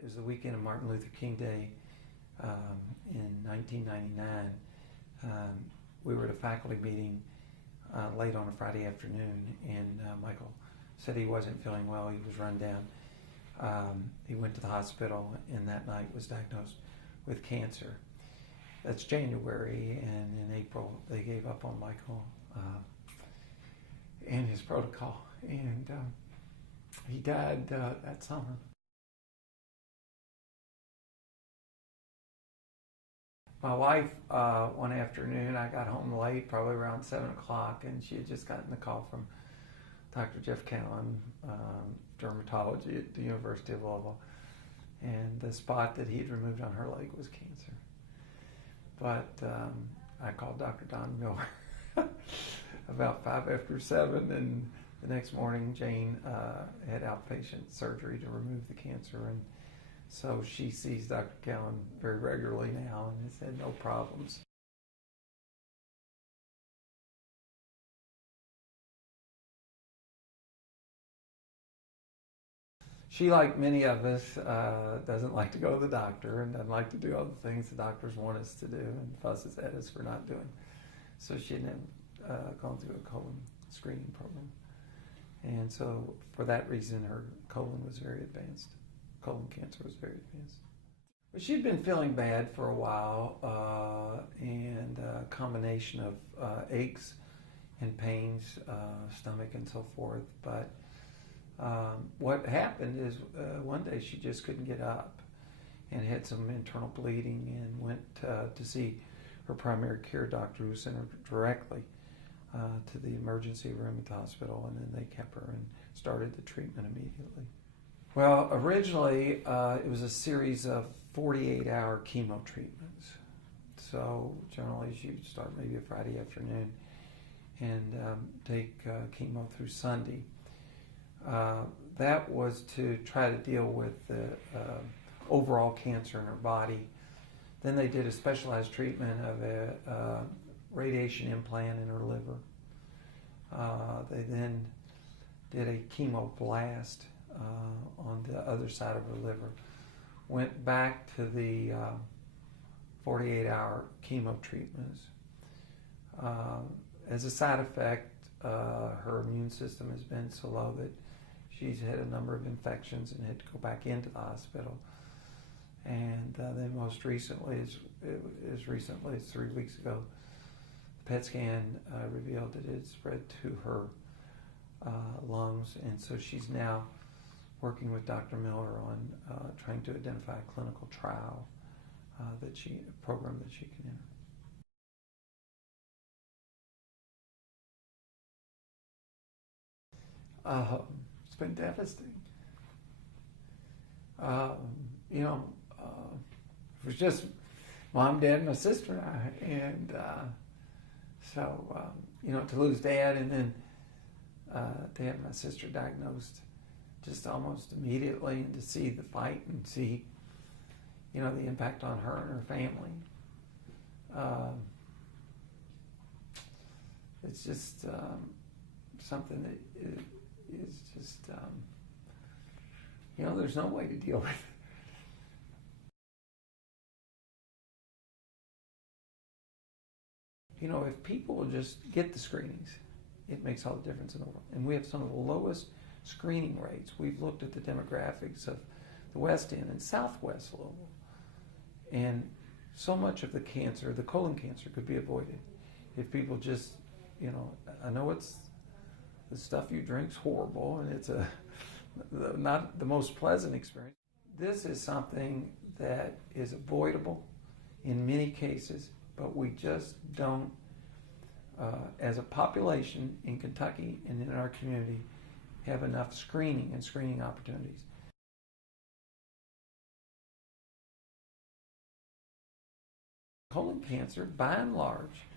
It was the weekend of Martin Luther King Day in 1999. We were at a faculty meeting late on a Friday afternoon, and Michael said he wasn't feeling well. He was run down. He went to the hospital, and that night was diagnosed with cancer. That's January, and in April they gave up on Michael and his protocol, and he died that summer. My wife, one afternoon, I got home late, probably around 7 o'clock, and she had just gotten a call from Dr. Jeff Cowan, dermatology at the University of Louisville, and the spot that he had removed on her leg was cancer. But I called Dr. Don Miller about 7:05, and the next morning Jane had outpatient surgery to remove the cancer, and so she sees Dr. Cowan very regularly now and has had no problems. She, like many of us, doesn't like to go to the doctor and doesn't like to do all the things the doctors want us to do and fusses at us for not doing. So she had gone through a colon screening program. And so for that reason, her colon was very advanced. Colon cancer was very advanced. But she'd been feeling bad for a while, and a combination of aches and pains, stomach and so forth. But what happened is one day she just couldn't get up and had some internal bleeding, and went to see her primary care doctor, who sent her directly to the emergency room at the hospital, and then they kept her and started the treatment immediately. Well, originally it was a series of 48-hour chemo treatments. So generally she'd start maybe a Friday afternoon and take chemo through Sunday. That was to try to deal with the overall cancer in her body. Then they did a specialized treatment of a radiation implant in her liver. They then did a chemo blast on the other side of her liver. Went back to the 48-hour chemo treatments. As a side effect, her immune system has been so low that she's had a number of infections and had to go back into the hospital. And then most recently, as recently as 3 weeks ago, the PET scan revealed that it had spread to her lungs, and so she's now working with Dr. Miller on trying to identify a clinical trial program that she can enter. It's been devastating. It was just mom, dad, and my sister and I, and to lose dad, and then to have my sister diagnosed just almost immediately, and to see the fight and see, the impact on her and her family. It's just something that is just, there's no way to deal with it. If people will just get the screenings, it makes all the difference in the world. And we have some of the lowest screening rates. We've looked at the demographics of the West End and Southwest Louisville. And so much of the cancer, the colon cancer, could be avoided if people just, I know it's the stuff you drink's horrible, and it's not the most pleasant experience. This is something that is avoidable in many cases, but we just don't, as a population in Kentucky and in our community, have enough screening and screening opportunities. Colon cancer, by and large,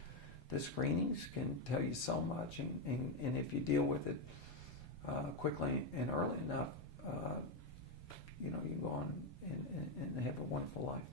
the screenings can tell you so much, and if you deal with it quickly and early enough, you can go on and have a wonderful life.